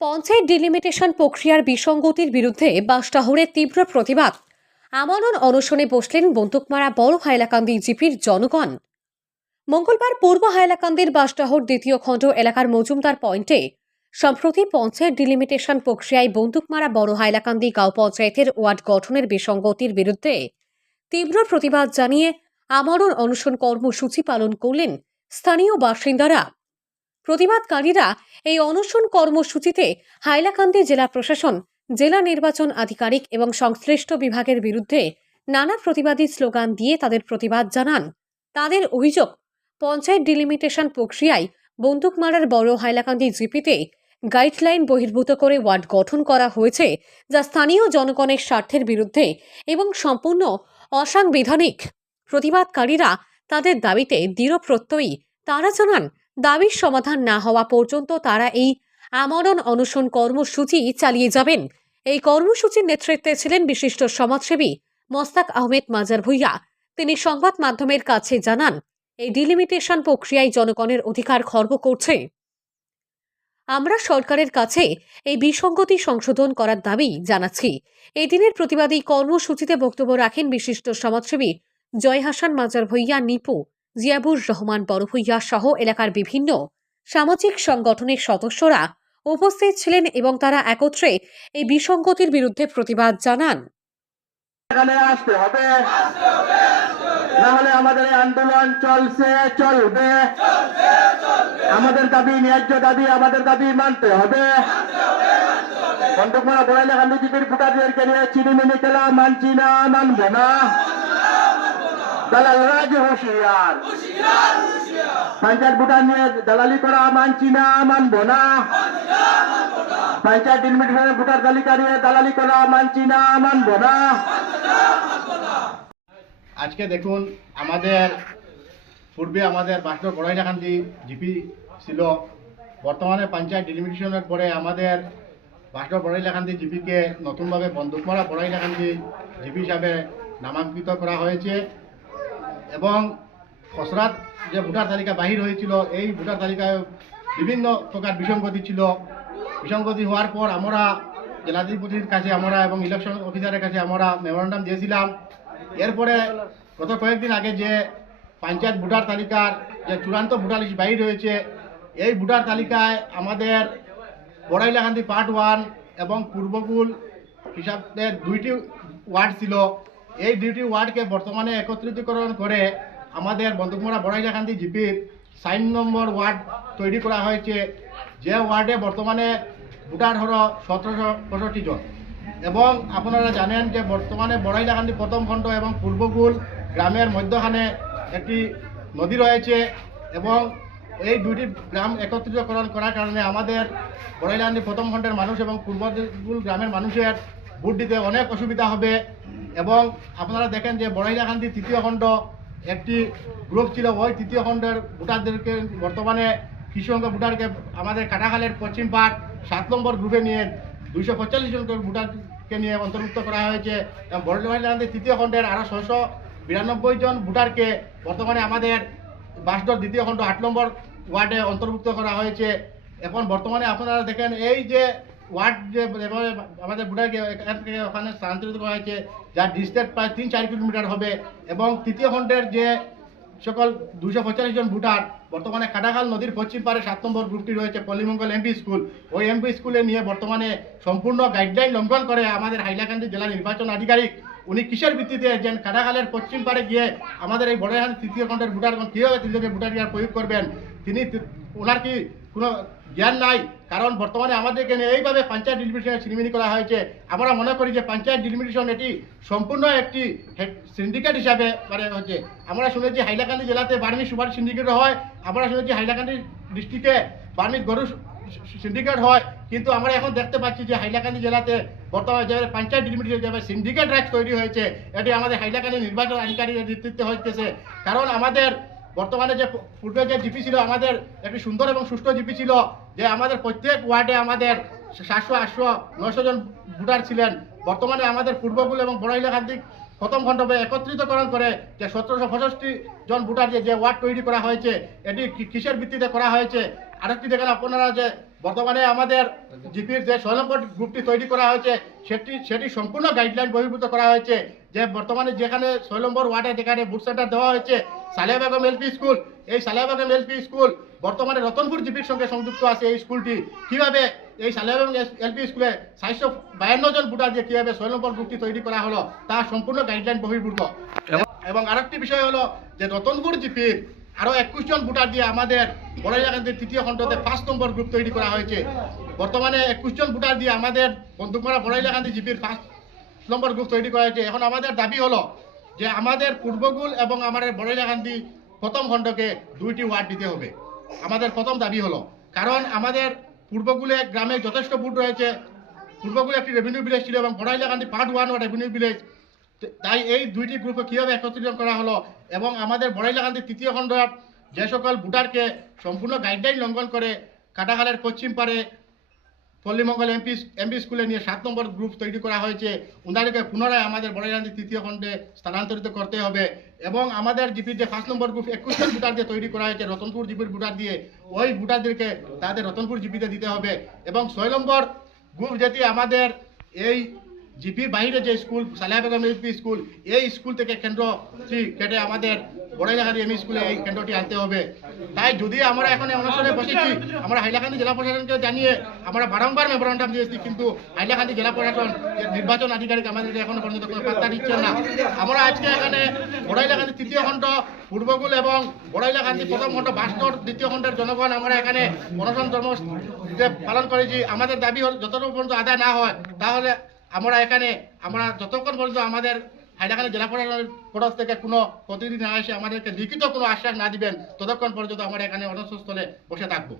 Panchayat delimitation প্রক্রিয়ার বিসঙ্গতির বিরুদ্ধে বাসটাহরের তীব্র প্রতিবাদ। আমরণ অনশনে বসলেন বন্দুকমারা বড় হাইলাকান্দি জিপির জনগণ। মঙ্গলবার পূর্ব হাইলাকান্দির বাসটাহর দ্বিতীয় খণ্ড এলাকার মজুমদার পয়েন্টে সম্প্রতি পঞ্চায়েত ডিলিমিটেশন প্রক্রিয়ায় বন্দুকমারা বড় হাইলাকান্দি গাঁও পঞ্চায়েতের ওয়ার্ড গঠনের বিসঙ্গতির বিরুদ্ধে তীব্র প্রতিবাদ জানিয়ে আমরণ অনশন কর্মসূচি পালন করলেন স্থানীয় বাসিন্দারা। প্রতিবাদকারীরা এই অনশন কর্মসূচিতে হাইলাকান্দি জেলা প্রশাসন, জেলা নির্বাচন আধিকারিক এবং সংশ্লিষ্ট বিভাগের বিরুদ্ধে নানা প্রতিবাদী স্লোগান দিয়ে তাদের প্রতিবাদ জানান। তাদের অভিযোগ, পঞ্চায়েত ডিলিমিটেশন প্রক্রিয়ায় বন্দুকমারার বড় হাইলাকান্দি জিপিতে গাইডলাইন বহির্ভূত করে ওয়ার্ড গঠন করা হয়েছে, যা স্থানীয় জনগণের স্বার্থের বিরুদ্ধে এবং সম্পূর্ণ অসাংবিধানিক। প্রতিবাদকারীরা তাদের দাবিতে দৃঢ় প্রত্যয়ী তারা জানান দাবির সমাধান না হওয়া পর্যন্ত তারা এই আমরণ অনশন কর্মসূচি চালিয়ে যাবেন। এই কর্মসূচির নেতৃত্বে ছিলেন বিশিষ্ট সমাজসেবী মস্তাক আহমেদ মাজার ভুইয়া। তিনি সংবাদ মাধ্যমের কাছে জানান, এই ডিলিমিটেশন প্রক্রিয়ায় জনগণের অধিকার খর্ব করছে। আমরা সরকারের কাছে এই বিসঙ্গতি সংশোধন করার দাবি জানাচ্ছি। এই দিনের প্রতিবাদী কর্মসূচিতে বক্তব্য রাখেন বিশিষ্ট সমাজসেবী জয় হাসান মাজার ভুইয়া, নিপু। জিয়াবুর রহমান বড়ভুইয়া সহ এলাকার বিভিন্ন সামাজিক সংগঠনের সদস্যরা উপস্থিত ছিলেন এবং তারা একত্রে এই বিসঙ্গতির বিরুদ্ধে প্রতিবাদ জানান। এখানে আসতে হবে। আমাদের আন্দোলন চলছে, চলবে। আমাদের দাবি, ন্যায্য দাবি, আমাদের দাবি মানতে হবে। ভোটারদেরকে নিয়ে চিনিমিনি খেলা, মানছি না, মানবো না। দালাল রাজ হুঁশিয়ার। পঞ্চায়েত ভোটার নিয়ে দালালি করা মানছি না মানবো না। পঞ্চায়েত ডিলিমিটেশনের ভোটার তালিকা নিয়ে দালালি করা মানছি না মানবো না। আজকে দেখুন আমাদের পূর্বে আমাদের বাস্টর বড়াইলাকান্দি জিপি ছিল। বর্তমানে পঞ্চায়েত ডিলিমিটেশনের পরে আমাদের বাস্টর বড়াইলাকান্দি জিপিকে নতুনভাবে বন্দুক বন্দুকমারা বড়াইলাকান্দি জিপি হিসাবে নামাঙ্কিত করা হয়েছে। এবং খসড়ার যে ভোটার তালিকা বাহির হয়েছিল, এই ভোটার তালিকায় বিভিন্ন প্রকার বিসঙ্গতি ছিল। বিসঙ্গতি হওয়ার পর আমরা জেলাধিপতির কাছে আমরা এবং ইলেকশন অফিসারের কাছে আমরা মেমোরান্ডাম দিয়েছিলাম। এরপরে গত কয়েকদিন আগে যে পঞ্চায়েত ভোটার তালিকার যে চূড়ান্ত ভোটার লিস্ট বাহির হয়েছে, এই ভোটার তালিকায় আমাদের বড়াইলাকান্দি পার্ট ওয়ান এবং পূর্বকুল হিসাবে দুইটি ওয়ার্ড ছিল। এই দুইটি ওয়ার্ডকে বর্তমানে একত্রিতকরণ করে আমাদের বন্দুকমোড়া বড়াইলাকান্দি জিপির সাইন নম্বর ওয়ার্ড তৈরি করা হয়েছে। যে ওয়ার্ডে বর্তমানে ভোটার হল সতেরোশো পঁয়ষট্টি জন। এবং আপনারা জানেন যে বর্তমানে বড়াইলাকান্দি প্রথম খণ্ড এবং পূর্বকুল গ্রামের মধ্যখানে একটি নদী রয়েছে এবং এই দুটি গ্রাম একত্রিতকরণ করার কারণে আমাদের বড়াইলাকান্দি প্রথম খণ্ডের মানুষ এবং পূর্বকুল গ্রামের মানুষের ভোট দিতে অনেক অসুবিধা হবে। এবং আপনারা দেখেন যে বড়াইলাকান্দি তৃতীয় খণ্ড একটি গ্রুপ ছিল, ওই তৃতীয় খণ্ডের ভোটারদেরকে বর্তমানে সংখ্যক ভোটারকে আমাদের কাটাখালের পশ্চিম পাট সাত নম্বর গ্রুপে নিয়ে দুইশো পঁয়তাল্লিশ জন ভোটারকে নিয়ে অন্তর্ভুক্ত করা হয়েছে এবং বড়লাহান্দি তৃতীয় খণ্ডের আরও ছয়শো বিরানব্বই জন ভোটারকে বর্তমানে আমাদের বাসডর দ্বিতীয় খণ্ড আট নম্বর ওয়ার্ডে অন্তর্ভুক্ত করা হয়েছে। এখন বর্তমানে আপনারা দেখেন এই যে ওয়ার্ড আমাদের ভোটারকে এখান থেকে ওখানে স্থানান্তরিত করা হয়েছে, যার ডিস্টেন্স প্রায় তিন চার কিলোমিটার হবে। এবং তৃতীয় খণ্ডের যে সকল দুশো পঁয়তাল্লিশ জন ভোটার, বর্তমানে কাটাখাল নদীর পশ্চিম পারে সাত নম্বর গ্রুপটি রয়েছে, পল্লীমঙ্গল এমপি স্কুল ওই এমপি স্কুলে নিয়ে বর্তমানে সম্পূর্ণ গাইডলাইন লঙ্ঘন করে আমাদের হাইলাকান্দি জেলা নির্বাচন আধিকারিক। উনি কিসের ভিত্তিতে যে কাটাখালের পশ্চিম পারে গিয়ে আমাদের এই বড়হান তৃতীয় খণ্ডের ভোটারগণ কীভাবে তৃতীয় ভোটার প্রয়োগ করবেন? তিনি ওনার কি কোনো জ্ঞান নাই। কারণ বর্তমানে আমাদেরকে নিয়ে এইভাবে পঞ্চায়েত ডিলিমিটেশনে সিনেমিনি করা হয়েছে। আমরা মনে করি যে পঞ্চায়েত ডিলিমিটেশন এটি সম্পূর্ণ একটি সিন্ডিকেট হিসাবে মানে হচ্ছে, আমরা শুনেছি হাইলাকান্দি জেলাতে বার্মি সুপার সিন্ডিকেট হয়, আমরা শুনেছি হাইলাকান্দি ডিস্ট্রিক্টে বার্মি গরু সিন্ডিকেট হয়। কিন্তু আমরা এখন দেখতে পাচ্ছি যে হাইলাকান্দি জেলাতে বর্তমানে যে পঞ্চায়েত ডিলিমিটেশন যে সিন্ডিকেট রাইট তৈরি হয়েছে, এটি আমাদের হাইলাকান্দি নির্বাচন আধিকারিকের নেতৃত্বে হইতেছে। কারণ আমাদের বর্তমানে যে পূর্বে যে জিপি ছিল আমাদের একটি সুন্দর এবং সুষ্ঠু জিপি ছিল, যে আমাদের প্রত্যেক ওয়ার্ডে আমাদের সাতশো, আটশো, নয়শো জন ভোটার ছিলেন। বর্তমানে আমাদের পূর্বকুল এবং বড়াইলাকান্দিক প্রথম খণ্ডবে একত্রিতকরণ করে যে সতেরোশো পঁয়ষট্টি জন ভোটার যে ওয়ার্ড তৈরি করা হয়েছে, এটি কিসের ভিত্তিতে করা হয়েছে? আরেকটি দেখেন আপনারা যে বর্তমানে আমাদের জিপির যে ছয় নম্বর গ্রুপটি তৈরি করা হয়েছে, সেটি সেটি সম্পূর্ণ গাইডলাইন বহির্ভূত করা হয়েছে। যে বর্তমানে যেখানে ছয় নম্বর ওয়ার্ডে যেখানে বুথ সেন্টার দেওয়া হয়েছে সালেহা বেগম এলপি স্কুল। এই সালেহা বেগম এলপি স্কুল, বর্তমানে রতনপুর জিপির সঙ্গে সংযুক্ত আছে এই স্কুলটি। কীভাবে এই সালেহা বেগম এলপি স্কুলে সাতশো বায়ান্ন জন ভোটার দিয়ে কীভাবে ছয় নম্বর গ্রুপটি তৈরি করা হলো, তা সম্পূর্ণ গাইডলাইন বহির্ভূত। এবং আরেকটি বিষয় হলো যে রতনপুর জিপির আরও একুশ জন ভোটার দিয়ে আমাদের বড়াইলাকান্দির তৃতীয় খণ্ডতে পাঁচ নম্বর গ্রুপ তৈরি করা হয়েছে। বর্তমানে একুশ জন ভোটার দিয়ে আমাদের বন্দুকমারা বড়াইলাকান্দি জিপির পাঁচ নম্বর গ্রুপ তৈরি করা হয়েছে। এখন আমাদের দাবি হলো যে আমাদের পূর্বগুল এবং আমাদের বড়াইলাকান্দি প্রথম খণ্ডকে দুইটি ওয়ার্ড দিতে হবে। আমাদের প্রথম দাবি হলো, কারণ আমাদের পূর্বগুলে গ্রামে যথেষ্ট ভোট রয়েছে পূর্বগুলে একটি রেভিনিউ ভিলেজ ছিল এবং Boroilakandi part one revenue village তাই এই দুইটি গ্রুপে কীভাবে একত্রিত করা হলো এবং আমাদের বড়াইলাকান্দি তৃতীয় খণ্ডের যে সকল ভোটারকে সম্পূর্ণ গাইডলাইন লঙ্ঘন করে কাটাখালের পশ্চিম পারে পল্লীমঙ্গল এমপি এমপি স্কুলে নিয়ে সাত নম্বর গ্রুপ তৈরি করা হয়েছে। ওনাদেরকে পুনরায় আমাদের বড়াইলান্দি তৃতীয় খণ্ডে স্থানান্তরিত করতে হবে এবং আমাদের জিপির যে ফার্স্ট নম্বর গ্রুপ একুশ জন ভোটার দিয়ে তৈরি করা হয়েছে, রতনপুর জিপির ভোটার দিয়ে, ওই ভোটারদেরকে তাদের রতনপুর জিপিতে দিতে হবে। এবং ছয় নম্বর গ্রুপ যেটি আমাদের এই জিপির বাইরে যে school, Saleha Begum LP school, এই স্কুল থেকে কেন্দ্রটি কেটে আমাদের বড়াইলাকান্দি এমই স্কুলে এই কেন্দ্রটি আনতে হবে। তাই যদি আমরা এখন অনুষ্ঠানে বসেছি, আমরা হাইলাকান্দি জেলা প্রশাসনকে জানিয়ে আমরা বারংবার মেমোরান্ডাম দিয়েছি, কিন্তু হাইলাকান্দি জেলা প্রশাসন নির্বাচন আধিকারিক আমাদের এখনও পর্যন্ত কোনো পাত্তা দিচ্ছেন না। আমরা আজকে এখানে বড়াইলাকান্দি তৃতীয় খণ্ড পূর্বগুল এবং বড়াইলাকান্দি প্রথম খণ্ড বাস্তর দ্বিতীয় খণ্ডের জনগণ আমরা এখানে অনশন কর্ম পালন করেছি। আমাদের দাবি হল, যতটুকু পর্যন্ত আদায় না হয়, তাহলে আমরা এখানে, আমরা যতক্ষণ পর্যন্ত আমাদের হাইলাকান্দি জেলা প্রশাসনের তরফ থেকে কোনো প্রতিনিধি না এসে আমাদেরকে লিখিত কোনো আশ্বাস না দিবেন, ততক্ষণ পর্যন্ত আমরা এখানে অনশনস্থলে বসে থাকব।